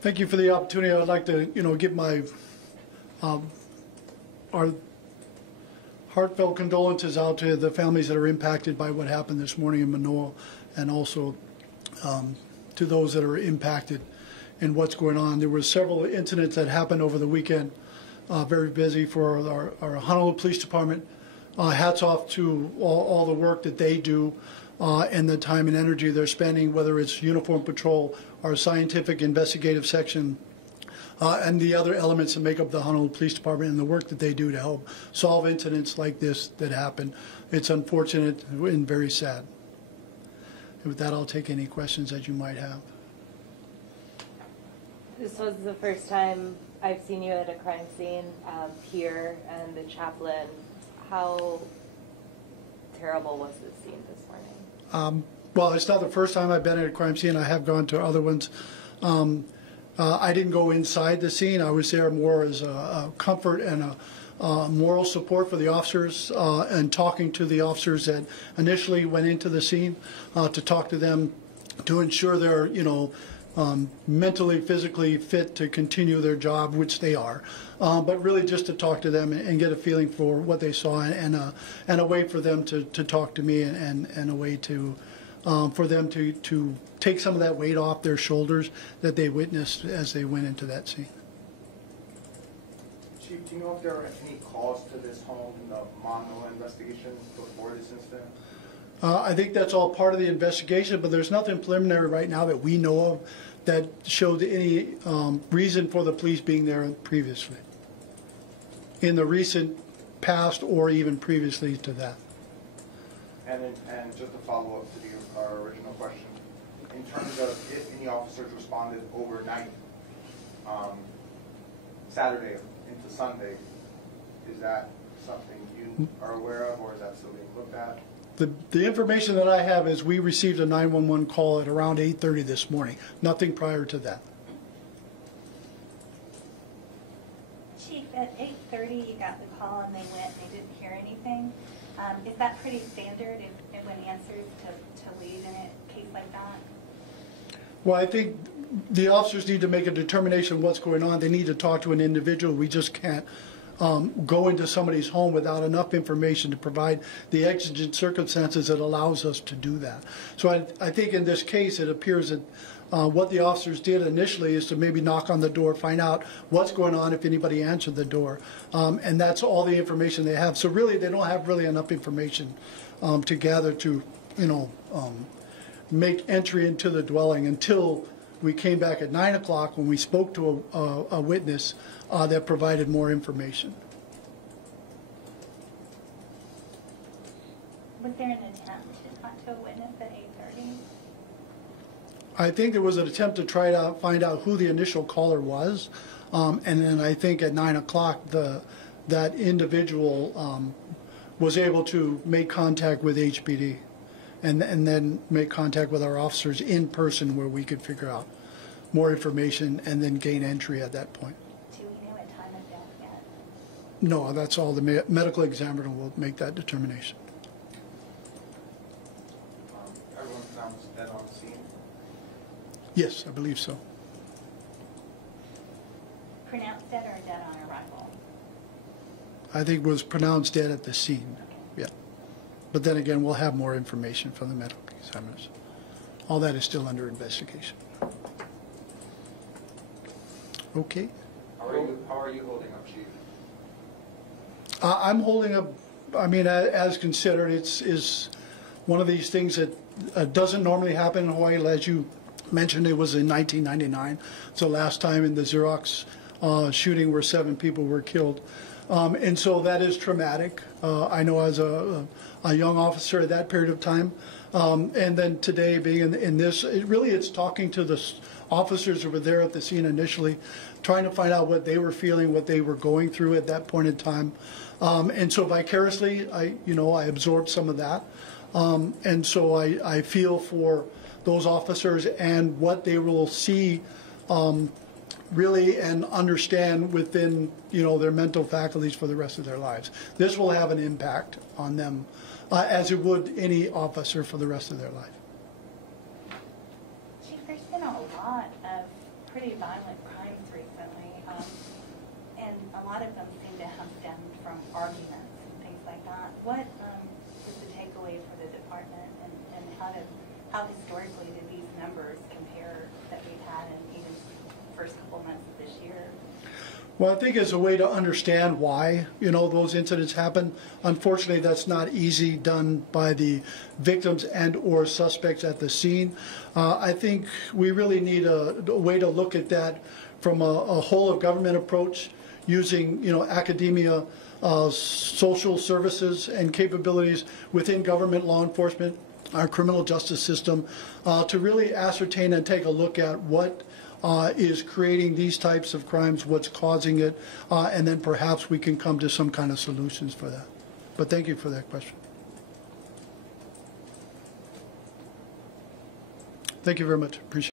Thank you for the opportunity. I'd like to, give my our heartfelt condolences out to the families that are impacted by what happened this morning in Manoa, and also to those that are impacted in what's going on. There were several incidents that happened over the weekend. Very busy for our Honolulu Police Department. Hats off to all the work that they do and the time and energy they're spending, whether it's uniform patrol, our scientific investigative section, and the other elements that make up the Honolulu Police Department and the work that they do to help solve incidents like this that happen. It's unfortunate and very sad. And with that, I'll take any questions that you might have. This was the first time I've seen you at a crime scene here, and the chaplain. How terrible was this scene this morning? Well, it's not the first time I've been at a crime scene. I have gone to other ones. I didn't go inside the scene. I was there more as a comfort and a moral support for the officers, and talking to the officers that initially went into the scene, to talk to them, to ensure they're, mentally, physically fit to continue their job, which they are. But really just to talk to them and get a feeling for what they saw, and a way for them to talk to me, and a way to for them to take some of that weight off their shoulders that they witnessed as they went into that scene. Chief, do you know if there are any calls to this home in the Manoa investigation before this incident? I think that's all part of the investigation, but there's nothing preliminary right now that we know of that showed any reason for the police being there previously, in the recent past or even previously to that. And just to follow up to our original question, in terms of if any officers responded overnight, Saturday into Sunday, is that something you are aware of, or is that still being looked at? The information that I have is we received a 911 call at around 8:30 this morning. Nothing prior to that. Chief, at 8:30 you got the call and they went and they didn't hear anything. Is that pretty standard if when answers to leave in a case like that? Well, I think the officers need to make a determination of what's going on. They need to talk to an individual. We just can't go into somebody's home without enough information to provide the exigent circumstances that allows us to do that. So I think in this case it appears that what the officers did initially is to maybe knock on the door, find out what's going on if anybody answered the door, and that's all the information they have. So really they don't have really enough information to gather to make entry into the dwelling until we came back at 9 o'clock when we spoke to a witness that provided more information. Was there an attempt to talk to a witness at 8:30? I think there was an attempt to try to find out who the initial caller was, and then I think at 9 o'clock that individual was able to make contact with HPD, and then make contact with our officers in person where we could figure out more information and then gain entry at that point. Do we know what time of death yet? No, that's all. The medical examiner will make that determination. Everyone pronounced dead on the scene? Yes, I believe so. Pronounced dead or dead on arrival? I think it was pronounced dead at the scene. Okay. Yeah. But then again, we'll have more information from the medical examiners. All that is still under investigation. Okay. How are you holding up, Chief? I'm holding up, I mean, as considered, it's one of these things that doesn't normally happen in Hawaii. As you mentioned, it was in 1999. It's the last time in the Xerox shooting where 7 people were killed. And so that is traumatic. I know as a young officer at that period of time. And then today being in this, it's talking to the officers who were there at the scene initially, trying to find out what they were feeling, what they were going through at that point in time. And so vicariously, I absorbed some of that. And so I feel for those officers and what they will see really and understand within their mental faculties for the rest of their lives. This will have an impact on them as it would any officer for the rest of their life. Chief, there's been a lot of pretty violent crimes recently, and a lot of them seem to have stemmed from arguments and things like that. What is the takeaway for the department, and how historically do these numbers compare that we've had in even the first couple months of this year? Well, I think as a way to understand why, those incidents happen, unfortunately, that's not easy done by the victims and or suspects at the scene. I think we really need a way to look at that from a whole of government approach using, academia, social services and capabilities within government, law enforcement, our criminal justice system, to really ascertain and take a look at what is creating these types of crimes, what's causing it, and then perhaps we can come to some kind of solutions for that. But thank you for that question. Thank you very much. Appreciate it.